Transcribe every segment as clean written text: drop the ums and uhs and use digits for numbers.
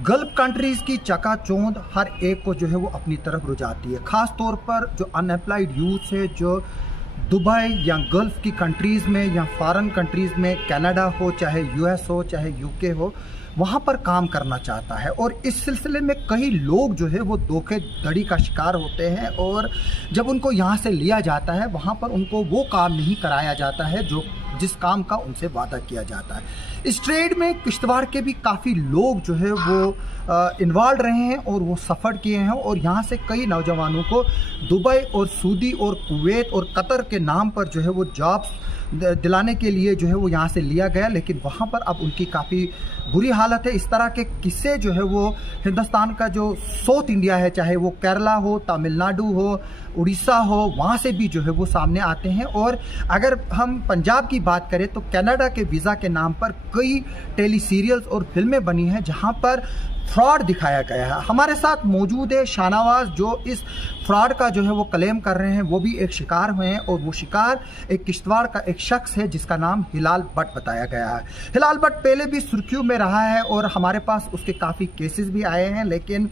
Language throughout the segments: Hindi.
गल्फ कंट्रीज़ की चकाचौंध हर एक को जो है वो अपनी तरफ रुझाती है। ख़ास तौर पर जो अनएम्प्लॉयड यूथ है, जो दुबई या गल्फ़ की कंट्रीज़ में या फॉरेन कंट्रीज़ में, कनाडा हो चाहे यूएस हो चाहे यूके हो, वहाँ पर काम करना चाहता है। और इस सिलसिले में कई लोग जो है वो धोखाधड़ी का शिकार होते हैं और जब उनको यहाँ से लिया जाता है वहाँ पर उनको वो काम नहीं कराया जाता है जो जिस काम का उनसे वादा किया जाता है। इस ट्रेड में किश्तवाड़ के भी काफ़ी लोग जो है वो इन्वॉल्व रहे हैं और वो सफ़र किए हैं और यहाँ से कई नौजवानों को दुबई और सऊदी और कुवैत और कतर के नाम पर जो है वो जॉब्स दिलाने के लिए जो है वो यहाँ से लिया गया, लेकिन वहाँ पर अब उनकी काफ़ी बुरी हालत है। इस तरह के किस्से जो है वो हिंदुस्तान का जो साउथ इंडिया है, चाहे वो केरला हो, तमिलनाडु हो, उड़ीसा हो, वहाँ से भी जो है वो सामने आते हैं। और अगर हम पंजाब की बात करें तो कनाडा के वीज़ा के नाम पर कई टेली सीरियल्स और फिल्में बनी हैं जहाँ पर फ्रॉड दिखाया गया है। हमारे साथ मौजूद है शाहनवाज, जो इस फ्रॉड का जो है वो क्लेम कर रहे हैं। वो भी एक शिकार हुए हैं और वो शिकार एक किश्तवाड़ का एक शख्स है जिसका नाम हिलाल भट्ट बताया गया है। हिलाल भट्ट पहले भी सुर्खियों में रहा है और हमारे पास उसके काफ़ी केसेस भी आए हैं, लेकिन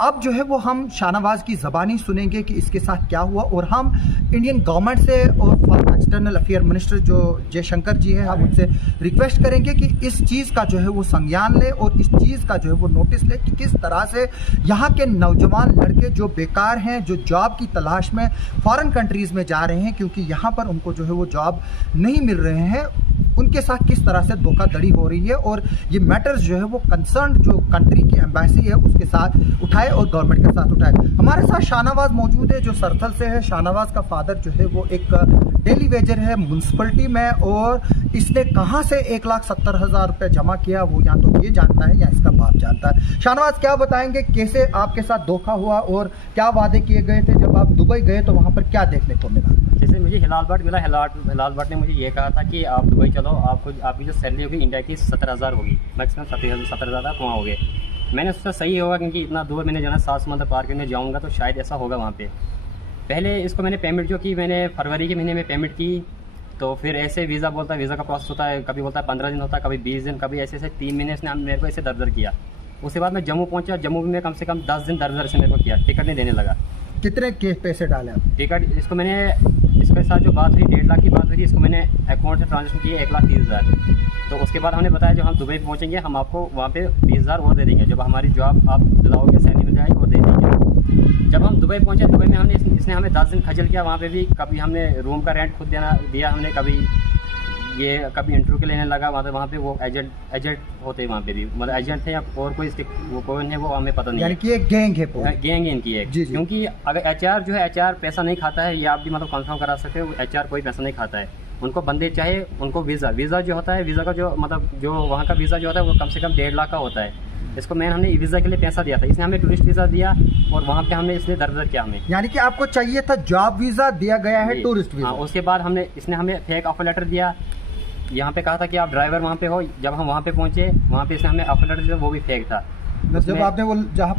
अब जो है वो हम शाहनवाज की ज़बानी सुनेंगे कि इसके साथ क्या हुआ। और हम इंडियन गवर्नमेंट से और एक्सटर्नल अफेयर मिनिस्टर जो जयशंकर जी है, हम उनसे रिक्वेस्ट करेंगे कि इस चीज़ का जो है वो संज्ञान ले और इस चीज़ का जो है वो नोटिस ले कि किस तरह से यहाँ के नौजवान लड़के जो बेकार हैं, जो जॉब की तलाश में फॉरेन कंट्रीज़ में जा रहे हैं क्योंकि यहाँ पर उनको जो है वो जॉब नहीं मिल रहे हैं, उनके साथ किस तरह से धोखाधड़ी हो रही है। और ये मैटर्स जो है वो कंसर्न जो कंट्री की एम्बेसी है उसके साथ उठाए और गवर्नमेंट के साथ उठाए। हमारे साथ शाहनवाज मौजूद है जो सरथल से है। शाहनवाज का फादर जो है वो एक डेली वेजर है म्यूनसिपलिटी में, और इसने कहाँ से 1,70,000 रुपये जमा किया वो या तो ये जानता है या इसका बाप जानता है। शाहनवाज, क्या बताएंगे कैसे आपके साथ धोखा हुआ और क्या वादे किए गए थे? जब आप दुबई गए तो वहाँ पर क्या देखने को मिला? जैसे मुझे हिलाल भट्ट मिला, हिलाल भट्ट ने मुझे ये कहा था कि आप दुबई चलो, आपकी जो सैलरी होगी इंडिया की 17,000 होगी, मैक्सिमम 17,000 आप वहाँ होगे। मैंने सोचा सही होगा क्योंकि इतना दूर मैंने जाना, 7 समंदर पार करने जाऊँगा तो शायद ऐसा होगा वहाँ पे। पहले इसको मैंने पेमेंट जो की, मैंने फरवरी के महीने में पेमेंट की, तो फिर ऐसे वीज़ा बोलता है, वीज़ा का प्रोसेस होता है, कभी बोलता है 15 दिन होता है, कभी 20 दिन, कभी ऐसे 3 महीने इसने मेरे को ऐसे दर किया। उसके बाद मैं जम्मू पहुँचा, जम्मू में कम से कम 10 दिन दर से मेरे को किया, टिकट नहीं देने लगा। कितने पैसे डाले आप? टिकट इसको मैंने, इसके साथ जो बात हुई 1.5 लाख की बात हुई थी, इसको मैंने अकाउंट से ट्रांजेक्शन किए 1,30,000। तो उसके बाद हमने बताया जब हम दुबई पहुंचेंगे हम आपको वहाँ पे 20,000 और दे देंगे, जब हमारी जॉब आप दिलाओगे सैलरी मिल जाएगी और दे देंगे। जब हम दुबई पहुंचे, दुबई में हमने इसने हमें 10 दिन खजल किया। वहाँ पे भी कभी हमने रूम का रेंट खुद दिया हमने, कभी इंटरव्यू के लेने लगा वहाँ पे वो एजेंट होते हैं वहाँ पे भी, मतलब एजेंट थे या और वो कौन है वो हमें पता नहीं। यानी कि एक गैंग है, गैंग इनकी है। क्योंकि अगर एचआर जो है, एचआर पैसा नहीं खाता है, ये आप भी मतलब कंफर्म करा सकते हो, एचआर कोई पैसा नहीं खाता है। उनको बंदे चाहे उनको वीज़ा जो होता है, वीज़ा का जो मतलब जो वहाँ का वीज़ा जो होता है वो कम से कम 1.5 लाख का होता है। इसको हमने वीज़ा के लिए पैसा दिया था, इसने हमें टूरिस्ट वीज़ा दिया और वहाँ पे हमने इसने दर किया हमें। यानी कि आपको चाहिए था जॉब वीज़ा, दिया गया है टूरिस्ट वीज़ा। उसके बाद इसने हमें फेक ऑफर लेटर दिया, यहाँ पे कहा था कि आप ड्राइवर वहाँ पे हो। जब हम वहाँ पे पहुँचे, वहाँ पे इसने हमें ऑफर लेटर दिया, वो भी फेक था। जब आपने वो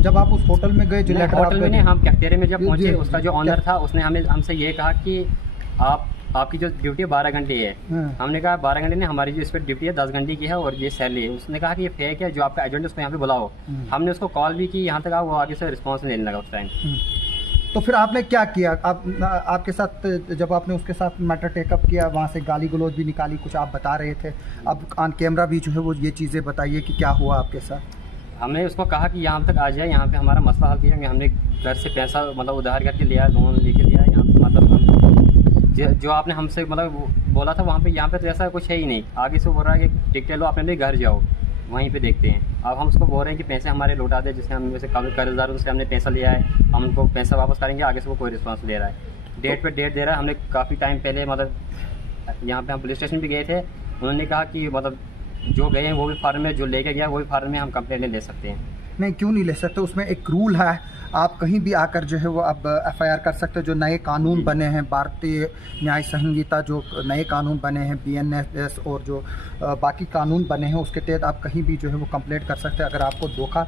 जब आप उस होटल में गए, जो होटल में नहीं, हम कैफेटेरिया में जब पहुँचे, उसका जो ऑनर था उसने हमसे ये कहा कि आपकी जो ड्यूटी है 12 घंटे है। हमने कहा 12 घंटे नहीं, हमारी जो इस पर ड्यूटी है 10 घंटे की है और ये सैलरी है। उसने कहा कि ये फेक है, जो आपका एजेंट है उसको यहाँ पे बुलाओ। हमने उसको कॉल भी की, यहाँ तक वो आगे से रिस्पॉन्स नहीं लेने लगा उस टाइम। तो फिर आपने क्या किया? आपके साथ जब आपने उसके साथ मैटर टेकअप किया, वहाँ से गाली गलौज भी निकाली, कुछ आप बता रहे थे, अब ऑन कैमरा भी जो है वो ये चीज़ें बताइए कि क्या हुआ आपके साथ। हमने उसको कहा कि यहाँ तक आ जाए, यहाँ पे हमारा मसला हल किया। हमने घर से पैसा मतलब उधार करके लिया, लोन लेके लिया। यहाँ पे मतलब हम जो आपने हमसे मतलब बोला था वहाँ पे, यहाँ पे तो ऐसा कुछ है ही नहीं। आगे से बोल रहा है कि टिकट लो, अपने घर जाओ, वहीं पे देखते हैं। अब हम उसको बोल रहे हैं कि पैसे हमारे लौटा दे, जिससे हम जैसे कर्जदारों से हमने पैसा लिया है, हम उनको पैसा वापस करेंगे। आगे से वो कोई रिस्पांस ले रहा है, डेट पे डेट दे रहा है। हमने काफ़ी टाइम पहले मतलब यहाँ पे हम पुलिस स्टेशन भी गए थे, उन्होंने कहा कि मतलब जो गए हैं वो भी फार्म में, जो लेके गया वही फार्म में हम कंप्लेंट ले सकते हैं। नहीं, क्यों नहीं ले सकते? उसमें एक रूल है, आप कहीं भी आकर जो है वो अब एफआईआर कर सकते हो। जो नए कानून बने हैं, भारतीय न्याय संहिता, जो नए कानून बने हैं, बीएनएस और जो बाकी कानून बने हैं, उसके तहत आप कहीं भी जो है वो कंप्लेंट कर सकते हैं अगर आपको धोखा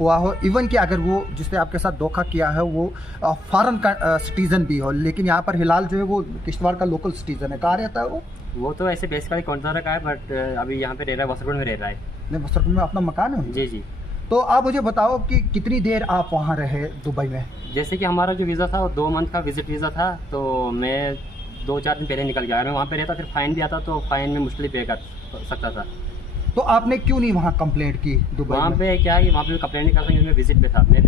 हुआ हो। इवन कि अगर वो जिसने आपके साथ धोखा किया है वो फॉरेन का सिटीज़न भी हो। लेकिन यहाँ पर हिलाल जो है वो किश्तवाड़ का लोकल सिटीज़न है। कहाँ रहता है वो तो ऐसे बेसिकली कौन सा रखा है, बट अभी यहाँ पे रह रहा है, वसरपुर में रह रहा है। नहीं, वसरपुर में अपना मकान है? जी। तो आप मुझे बताओ कि कितनी देर आप वहाँ रहे दुबई में? जैसे कि हमारा जो वीज़ा था वो 2 मंथ का विजिट वीज़ा था, तो मैं 2-4 दिन पहले निकल गया। अगर मैं वहाँ पे रहता फिर फ़ाइन भी आता, तो फ़ाइन में मुश्किल पे कर सकता था। तो आपने क्यों नहीं वहाँ कंप्लेंट की दुबई वहाँ में? पे क्या है कि वहाँ पे कंप्लेंट नहीं कर सकता, मैं विजिट पे था, मैं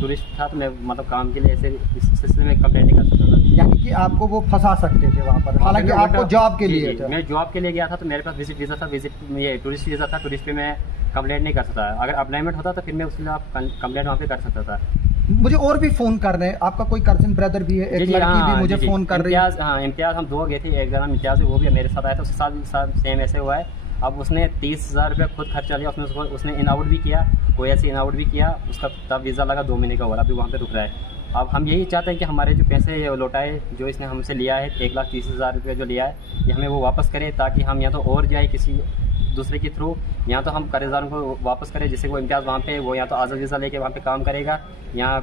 टूरिस्ट था, तो मैं मतलब काम के लिए ऐसे इस सिलसिले में कंप्लेंट नहीं कर सकता था। यानी कि आपको वो फंसा सकते थे वहाँ पर, हालांकि आपको जॉब के लिए था। मैं जॉब के लिए गया था, तो मेरे पास विजिट वीज़ा था, ये टूरिस्ट वीज़ा था, टूरिस्ट पे मैं कंप्लेंट नहीं कर सकता। अगर अप्लाइमेंट होता तो फिर मैं उसके लिए कंप्लेंट वहाँ पे कर सकता था। मुझे और भी फोन कर रहे हैं, आपका कोई कजिन ब्रदर भी है, एक लड़की भी मुझे फोन कर रही है। हाँ, इम्तियाज़, हम 2 गए थे, एक जरा इम्तियाज़ है, वो भी मेरे साथ आया था, उसके साथ सेम ऐसे हुआ है। अब उसने 30,000 रुपये खुद खर्चा लिया, उसने इन आउट भी किया, कोई ऐसे इन आउट भी किया, उसका तब वीज़ा लगा 2 महीने का हुआ, अभी वहाँ पे रुक रहा है। अब हम यही चाहते हैं कि हमारे जो पैसे ये लौटाए, जो इसने हमसे लिया है 1,30,000 रुपये जो लिया है, ये हमें वो वापस करे, ताकि हम या तो और जाए किसी दूसरे के थ्रू, या तो हम कर्जदारों को वापस करें, जिससे वो इम्तियाज़ वहाँ पे वो या तो आज़ाद वीज़ा लेके वहाँ पे काम करेगा, या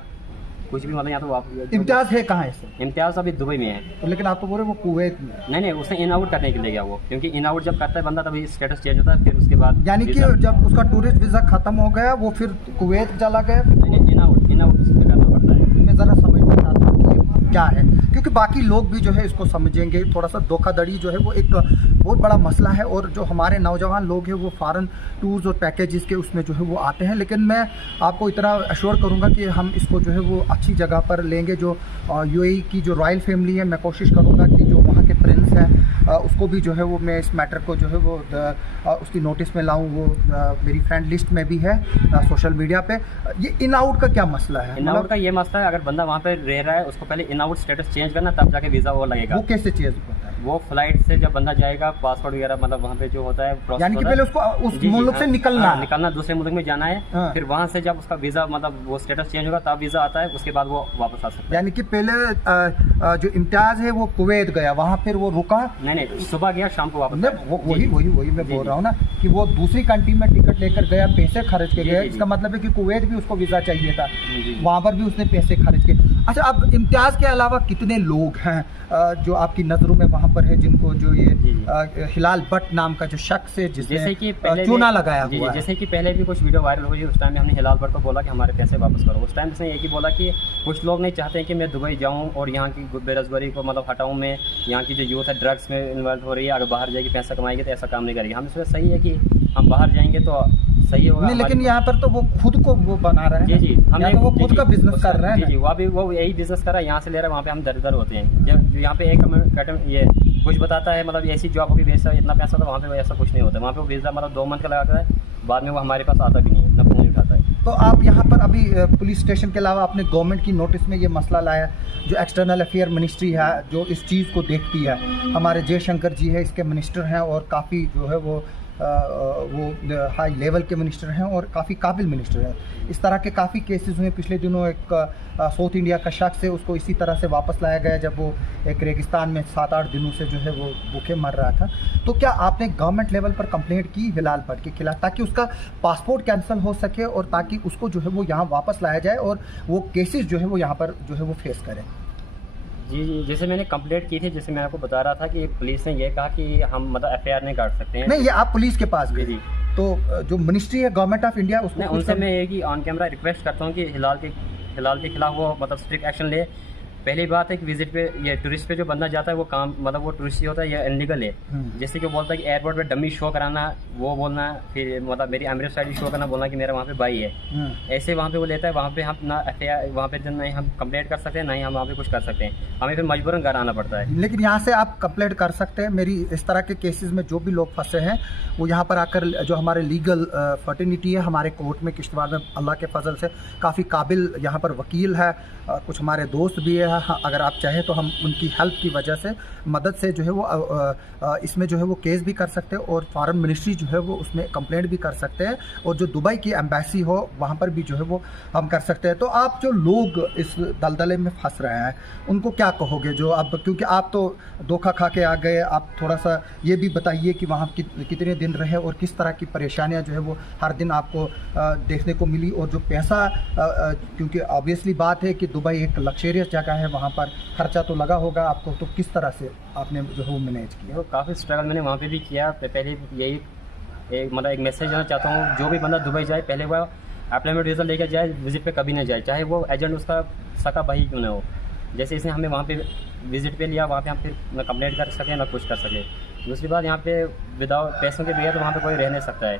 कुछ भी मतलब, या तो वापस। इम्तियाज़ है कहाँ है? इम्तियाज़ अभी दुबई में है। तो लेकिन आप तो बोल रहे वो कुवैत में। नहीं, उसने इन आउट करने के लिए गया वो, क्योंकि इन आउट जब करता है बंदा तभी स्टेटस चेंज होता है, फिर उसके बाद यानी कि जब उसका टूरिस्ट वीज़ा खत्म हो गया वो फिर कुवैत चला गया। इन आउट उसको करना पड़ता है। मैं ज़रा समझना चाहता हूँ कि ये क्या है, क्योंकि बाकी लोग भी जो है इसको समझेंगे। थोड़ा सा धोखाधड़ी जो है वो एक बहुत बड़ा मसला है, और जो हमारे नौजवान लोग हैं वो फॉरेन टूर्स और पैकेजेस के उसमें जो है वो आते हैं। लेकिन मैं आपको इतना अश्योर करूंगा कि हम इसको जो है वो अच्छी जगह पर लेंगे। जो यूएई की जो रॉयल फैमिली है, मैं कोशिश करूंगा कि जो वहाँ के प्रिंस हैं उसको भी जो है वो मैं इस मैटर को जो है वो उसकी नोटिस में लाऊं। वो मेरी फ्रेंड लिस्ट में भी है सोशल मीडिया पे। ये इन आउट का क्या मसला है? इन आउट का ये मसला है, अगर बंदा वहाँ पे रह रहा है उसको पहले इन आउट स्टेटस चेंज करना, तब जाके वीज़ा वो लगेगा। वो कैसे चेंज होता है? वो फ्लाइट से जब बंदा जाएगा, पासपोर्ट वगैरह मतलब वहाँ पे जो होता है, यानी कि पहले उसको उस मुल्क से निकलना दूसरे मुल्क में जाना है, फिर वहाँ से जब उसका वीज़ा मतलब वो स्टेटस चेंज होगा तब वीज़ा आता है, उसके बाद वो वापस आ सकता है। यानी कि पहले जो इम्तियाज़ है वो कुवैत गया, वहाँ फिर वो रुका। नहीं, सुबह गया, शाम को वापस। वही मैं बोल रहा हूँ ना कि वो दूसरी कंट्री में टिकट लेकर गया, पैसे खर्च के गया। इसका मतलब है कि कुवैत भी उसको वीज़ा चाहिए था, वहाँ पर भी उसने पैसे खर्च के। अच्छा, अब इम्तियाज़ के अलावा कितने लोग हैं जो आपकी नज़रों में वहाँ पर है, जिनको जो ये हिलाल भट्ट नाम का जो शख्स है जिसने चूना लगाया हुआ है? जैसे कि पहले भी कुछ वीडियो वायरल हुई, उस टाइम में हमने हिलाल भट्ट को बोला कि हमारे पैसे वापस करो। उस टाइम उसने एक ही बोला कि कुछ लोग नहीं चाहते कि मैं दुबई जाऊँ और यहाँ की बेरोजगारी को मतलब हटाऊँ, मैं यहाँ की जो यूथ है ड्रग्स में इन्वॉल्व हो रही है, अगर बाहर जाएगी पैसा कमाएगी तो ऐसा काम नहीं करेगी। हम सोचा सही है कि हम बाहर जाएंगे तो सही होगा। नहीं, लेकिन यहाँ पर तो वो खुद को वो बना रहा है। जी, हमने वो खुद का बिजनेस कर रहा है। जी, वो यही बिजनेस कर रहा है, यहाँ से ले रहा है, वहाँ पे हम दर होते हैं। जब यहाँ पे एक ये कुछ बताता है मतलब ऐसी जॉब होगी, वैसा इतना पैसा, तो वहाँ पे ऐसा कुछ नहीं होता। वहाँ पे वो वीज़ा मतलब 2 मंथ का लगाता है, बाद में वो हमारे पास आता भी नहीं है, न फोन उठाता है। तो आप यहाँ पर अभी पुलिस स्टेशन के अलावा आपने गवर्नमेंट की नोटिस में ये मसला लाया, जो एक्सटर्नल अफेयर मिनिस्ट्री है जो इस चीज़ को देखती है, हमारे जयशंकर जी है इसके मिनिस्टर हैं, और काफ़ी जो है वो हाई लेवल के मिनिस्टर हैं और काफ़ी काबिल मिनिस्टर हैं। इस तरह के काफ़ी केसेस हुए। पिछले दिनों एक साउथ इंडिया का शख्स है, उसको इसी तरह से वापस लाया गया जब वो एक रेगिस्तान में 7-8 दिनों से जो है वो भूखे मर रहा था। तो क्या आपने गवर्नमेंट लेवल पर कंप्लेंट की हिलाल भट्ट के खिलाफ, ताकि उसका पासपोर्ट कैंसिल हो सके और ताकि उसको जो है वो यहाँ वापस लाया जाए और वो केसेस जो है वो यहाँ पर जो है वो फेस करें? जी, जैसे मैंने कंप्लेंट की थी, जैसे मैं आपको बता रहा था कि पुलिस ने ये कहा कि हम मतलब एफआईआर नहीं काट सकते हैं। नहीं, ये आप पुलिस के पास गए? जी। तो जो मिनिस्ट्री है गवर्नमेंट ऑफ इंडिया, उसमें उनसे मैं एक ही ऑन कैमरा रिक्वेस्ट करता हूँ कि हिलाल के खिलाफ वो मतलब स्ट्रिक्ट एक्शन ले। पहली बात है कि विजिट पे ये टूरिस्ट पे जो बंदा जाता है वो काम मतलब वो टूरिस्ट ही होता है, ये इनलीगल है। जैसे कि बोलता है कि एयरपोर्ट पे डमी शो कराना, वो बोलना, फिर मतलब मेरी अमीर साइड शो करना, बोलना कि मेरा वहाँ पे भाई है, ऐसे वहाँ पे वो लेता है। वहाँ पे हम ना एफआईआर वहाँ पे नहीं हम कंप्लेंट कर सकते हैं, नहीं हम वहाँ पे कुछ कर सकते हैं, हमें फिर मजबूरन घर आना पड़ता है। लेकिन यहाँ से आप कंप्लेंट कर सकते हैं। मेरी इस तरह के केसेस में जो भी लोग फंसे हैं वो यहाँ पर आकर, जो हमारे लीगल फर्टिनिटी है हमारे कोर्ट में किश्तवाड़ में, अल्लाह के फजल से काफ़ी काबिल यहाँ पर वकील है, कुछ हमारे दोस्त भी है। अगर आप चाहें तो हम उनकी हेल्प की वजह से, मदद से जो है वो इसमें जो है वो केस भी कर सकते हैं और फॉरेन मिनिस्ट्री जो है वो उसमें कंप्लेंट भी कर सकते हैं, और जो दुबई की एम्बेसी हो वहाँ पर भी जो है वो हम कर सकते हैं। तो आप जो लोग इस दलदले में फंस रहे हैं उनको क्या कहोगे? जो अब, क्योंकि आप तो धोखा खा के आ गए, आप थोड़ा सा ये भी बताइए कि वहाँ कितने दिन रहे और किस तरह की परेशानियाँ जो है वो हर दिन आपको देखने को मिली, और जो पैसा, क्योंकि ऑब्वियसली बात है कि दुबई एक लग्जरियस जगह है, वहाँ पर खर्चा तो लगा होगा आपको, तो किस तरह से आपने जो है वो मैनेज किया? तो काफ़ी स्ट्रगल मैंने वहाँ पे भी किया। पहले यही एक मतलब एक मैसेज देना चाहता हूँ, जो भी बंदा दुबई जाए पहले वह एम्प्लॉयमेंट वीज़ा लेकर जाए, विजिट पे कभी ना जाए, चाहे वो एजेंट उसका सका भाई क्यों ना हो। जैसे इसने हमें वहाँ पे विजिट पे लिया, वहाँ पे हम फिर ना कंप्लेंट कर सके ना कुछ कर सके। दूसरी बात, यहाँ पे विदाउट पैसों के बगैर तो वहाँ पे कोई रह नहीं सकता है।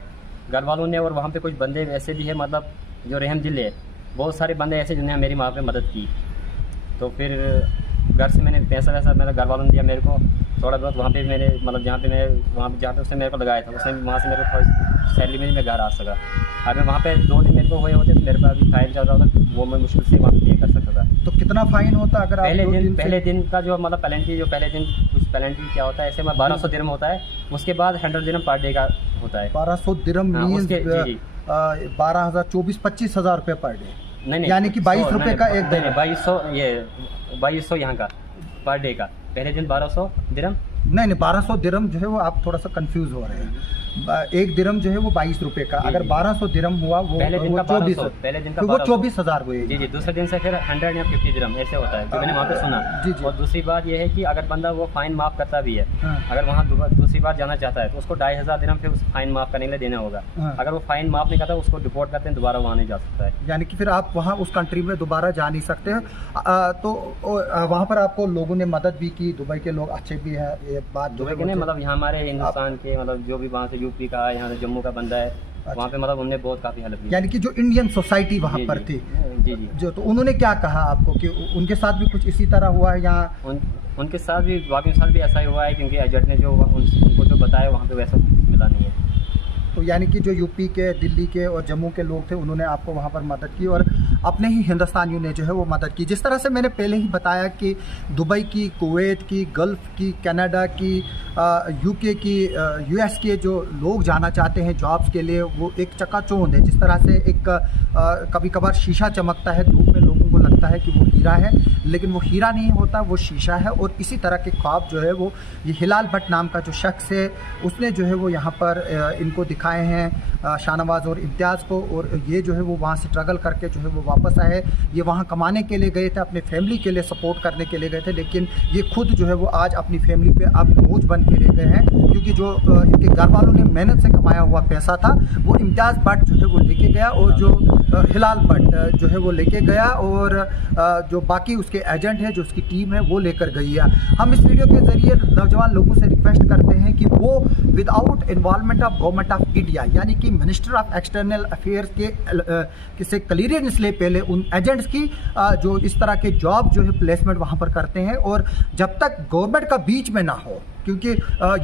घर वालों ने और वहाँ पे कुछ बंदे ऐसे भी है, मतलब जो रहम दिल है, बहुत सारे बंदे ऐसे जिन्होंने मेरी वहाँ पे मदद की। तो फिर घर से मैंने पैसा वैसा मेरे घर वालों ने दिया मेरे को थोड़ा बहुत। वहाँ पे मैंने मतलब जहाँ पे जहाँ पे उसने मेरे को लगाया था, उसने वहाँ से मेरे को थोड़ी सैलरी में मैं घर आ सका। अगर वहाँ पे 2 दिन मेरे को हुए होते तो मेरे पास अभी फाइन चल रहा होता, वो मैं मुश्किल से वहाँ पे पे कर सकता था। तो कितना फाइन होता अगर आप पहले दिन का जो मतलब पेनल्टी, जो पहले दिन कुछ पेनल्टी क्या होता है, ऐसे में 1200 दिरहम होता है। उसके बाद 100 दिरहम पर डे का होता है। 1200 दिरहम मीन्स 12,000 24-25,000 रुपये पर डे, नहीं, यानी कि 22 रुपये का एक दिन। 2200 यहाँ का पर डे का। पहले दिन 1200 दिरहम, नहीं 1200 दिरहम जो है वो आप थोड़ा सा कंफ्यूज हो रहे हैं। एक दिरहम जो है वो 22 रुपये का, अगर 1200 दिरहम हुआ वो पहले दिन का 24, पहले दिन का वो 24,000 हुए। जी। दूसरे दिन से फिर 100 या 50 दिरहम ऐसे होता है, जो मैंने वहाँ पे सुना। जी। और दूसरी बात ये है कि अगर बंदा वो फाइन माफ़ करता भी है, हाँ। अगर वहाँ दूसरी बार जाना चाहता है तो उसको 2,500 दिरहम फिर उस फाइन माफ़ करने के लिए देना होगा। हाँ। अगर वो फाइन माफ़ नहीं करता उसको डिपोर्ट करते हैं, दोबारा वहाँ नहीं जा सकता है। यानी कि फिर आप वहाँ उस कंट्री में दोबारा जा नहीं सकते हैं। तो वहाँ पर आपको लोगों ने मदद भी की, दुबई के लोग अच्छे भी हैं, ये बात दुबई के नहीं, मतलब यहाँ हमारे हिंदुस्तान के मतलब जो भी वहाँ से यूपी का, यहाँ से जम्मू का बंदा है, वहाँ पे मतलब उन्होंने बहुत काफ़ी हेल्प की। यानी कि जो इंडियन सोसाइटी वहाँ पर थी, जी। जो तो उन्होंने क्या कहा आपको कि उनके साथ भी कुछ इसी तरह हुआ है यहाँ? उनके साथ भी, बाकी के साथ भी ऐसा ही हुआ है, क्योंकि एजेंट ने जो उनको जो बताया वहाँ पे वैसा कुछ मिला नहीं है। तो यानी कि जो यूपी के, दिल्ली के और जम्मू के लोग थे उन्होंने आपको वहाँ पर मदद की और अपने ही हिंदुस्तानियों ने जो है वो मदद की। जिस तरह से मैंने पहले ही बताया कि दुबई की, कुवैत की, गल्फ़ की, कनाडा की, यूके की, यूएस के जो लोग जाना चाहते हैं जॉब्स के लिए, वो एक चकाचौंध है। जिस तरह से एक कभी कभार शीशा चमकता है धूप में, लोगों को लगता है कि वो हीरा है, लेकिन वो हीरा नहीं होता, वो शीशा है। और इसी तरह के ख्वाब जो है वो ये हिलाल भट्ट नाम का जो शख्स है उसने जो है वो यहाँ पर इनको दिखाए हैं, शाहनवाज और इम्तियाज़ को। और ये जो है वो वहाँ से स्ट्रगल करके जो है वो वापस आए। ये वहाँ कमाने के लिए गए थे, अपने फैमिली के लिए सपोर्ट करने के लिए गए थे, लेकिन ये खुद जो है वो आज अपनी फैमिली पे अब बोझ बन के रह गए हैं, क्योंकि जो इनके घर वालों ने मेहनत से कमाया हुआ पैसा था वो इम्तियाज़ भट्ट जो है वो लेके गया, और जो हिलाल भट्ट जो है वो लेके गया, और जो बाकी उसके एजेंट है, जो उसकी टीम है, वो लेकर गई है। हम इस वीडियो के ज़रिए नौजवान लोगों से रिक्वेस्ट करते हैं कि वो without involvement of government of India, यानी कि मिनिस्टर ऑफ एक्सटर्नल अफेयर्स के से क्लियरेंस ले पहले उन एजेंट्स की जो इस तरह के जॉब जो है प्लेसमेंट वहाँ पर करते हैं, और जब तक गवर्नमेंट का बीच में ना हो, क्योंकि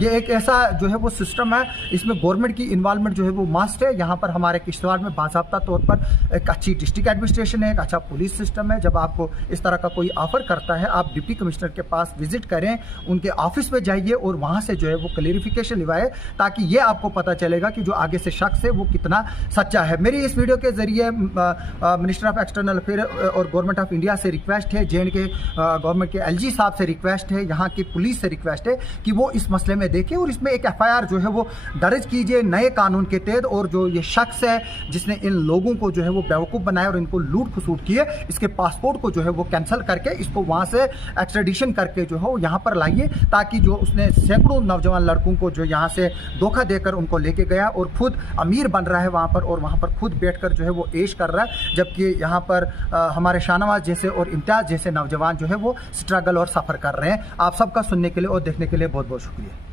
ये एक ऐसा जो है वो सिस्टम है, इसमें गवर्नमेंट की इन्वॉल्वमेंट जो है वो मस्ट है। यहाँ पर हमारे किश्तवाड़ में बाज़ाब्ता तौर पर एक अच्छी डिस्ट्रिक्ट एडमिनिस्ट्रेशन है, एक अच्छा पुलिस सिस्टम है। जब आपको इस तरह का कोई ऑफर करता है, आप डिप्टी कमिश्नर के पास विजिट करें, उनके ऑफिस में जाइए और वहाँ से जो है वो क्लेरिफिकेशन लिवाए, ताकि ये आपको पता चलेगा कि जो आगे से शख्स है वो कितना सच्चा है। मेरी इस वीडियो के ज़रिए मिनिस्टर ऑफ एक्सटर्नल अफेयर और गवर्नमेंट ऑफ इंडिया से रिक्वेस्ट है, JNK गवर्नमेंट के LG साहब से रिक्वेस्ट है, यहाँ की पुलिस से रिक्वेस्ट है कि वो इस मसले में देखें और इसमें एक FIR जो है वो दर्ज कीजिए नए कानून के तहत। और जो ये शख्स है जिसने इन लोगों को जो है वो बेवकूफ़ बनाया और इनको लूट खसूट किए, इसके पासपोर्ट को जो है वो कैंसिल करके इसको वहाँ से एक्सट्रेडिशन करके जो है वो यहाँ पर लाइए, ताकि जो उसने सैकड़ों नौजवान लड़कों को जो यहाँ से धोखा देकर उनको लेके गया और खुद अमीर बन रहा है वहाँ पर, और वहाँ पर खुद बैठकर जो है वो ऐश कर रहा है, जबकि यहाँ पर हमारे शाहनवाज जैसे और इम्तियाज़ जैसे नौजवान जो है वो स्ट्रगल और सफ़र कर रहे हैं। आप सबका सुनने के लिए और देखने के लिए बहुत बहुत शुक्रिया।